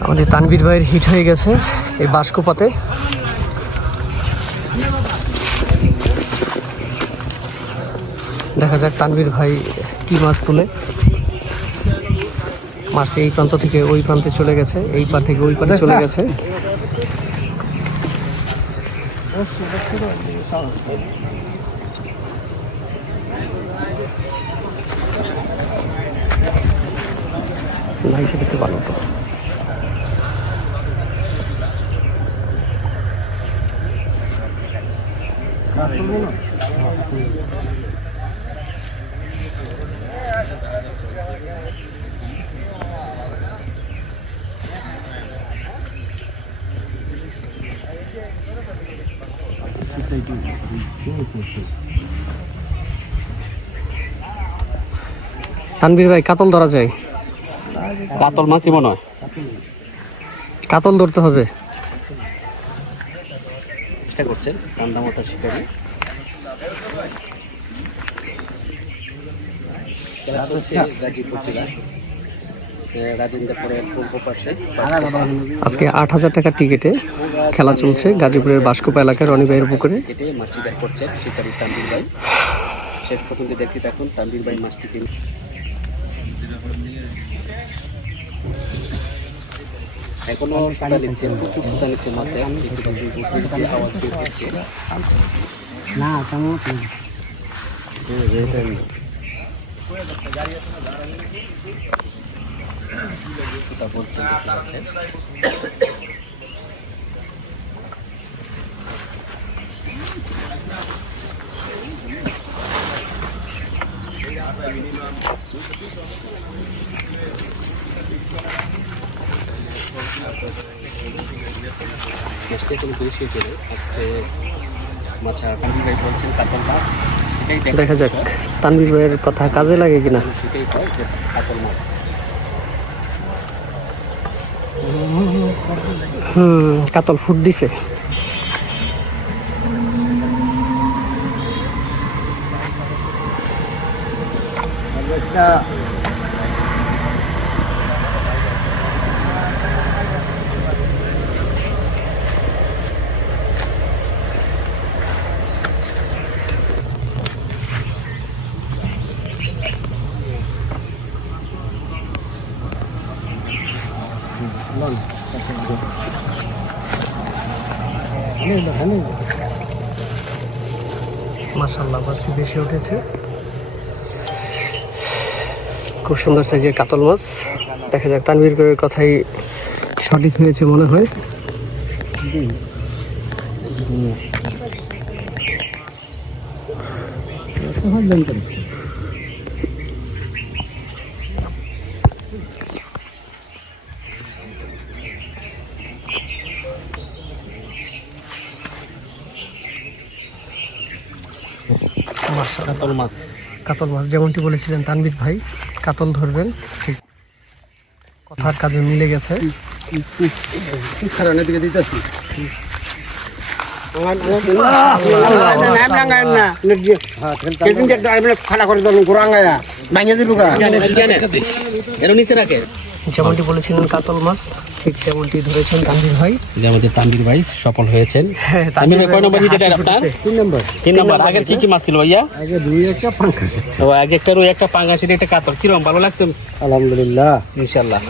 আমাদের তানবীর ভাইয়ের হিট হয়ে গেছে এই বাস্কপাতে দেখা যাক তানবীর ভাই কি মাছ তুলে। মাছটি এই প্রান্ত থেকে ওই প্রান্তে চলে গেছে, এই পা থেকে ওই পারে চলে গেছে। নাই সেটা ভালো তো। তানবীর ভাই কাতল ধরা যায়। কাতল মাছই মনে হয়। কাতল ধরতে হবে। চেষ্টা করছেন কান্দা মাথা শিকারি আজকে আট হাজার টাকার টিকিটে খেলা চলছে গাজীপুরের বাসকোপা এলাকার রনি ভাইয়ের পুকুরে। কেটে মাছ শিকার করছেন শিকারি তানবির ভাই। শেষ পর্যন্ত দেখতে থাকুন তানবির ভাই মাছটিকে এখনও সুতা নিচ্ছে প্রচুর সুতা নিচ্ছে মাছে দেখতে পাচ্ছি আওয়াজ বের হচ্ছে না, তেমন দেখতে পাচ্ছেন কোনো করে আজকে মাছা তানবির ভাই বলছেন কাতল মাছ দেখা যাক তানভীর ভাইয়ের কথা কাজে লাগে কিনা। সেটাই হয় কাতল মাছ হুম কাতল ফুট দিছে। মাসাল্লাহ মাছটি বেশি উঠেছে? খুব সুন্দর সাইজের কাতল মাছ। দেখা যাক তানভীর ভাইয়ের কথাই সঠিক হয়েছে মনে হয়। কাতল মাছ। কাতল মাছ যেমনটি বলেছিলেন তানভীর ভাই কাতল ধরবেন ঠিক। কথার কাজে মিলে গেছে। দিকে দিতেছি খাড়া করে দেবেন গোরাঙ্গায়া ভাঙিয়ে দিব এর নিচে রাখে যেমনটি বলেছিলেন কাতল মাছ ঠিক তেমনটি ধরেছেন তানভীর ভাই। যে আমাদের তানবীর ভাই সফল হয়েছেন। হ্যাঁ, তানবীর ভাই কয় নম্বর জিতে আপনার? তিন নম্বর। তিন নম্বর আগে কি কি মাছ ছিল ভাইয়া? আগে দুই একটা পাঙ্খা ও আগে একটা রুই একটা পাঙ্গা সেটা একটা কাতল। কীরকম ভালো লাগছে? আলহামদুলিল্লাহ। ইনশাল্লাহ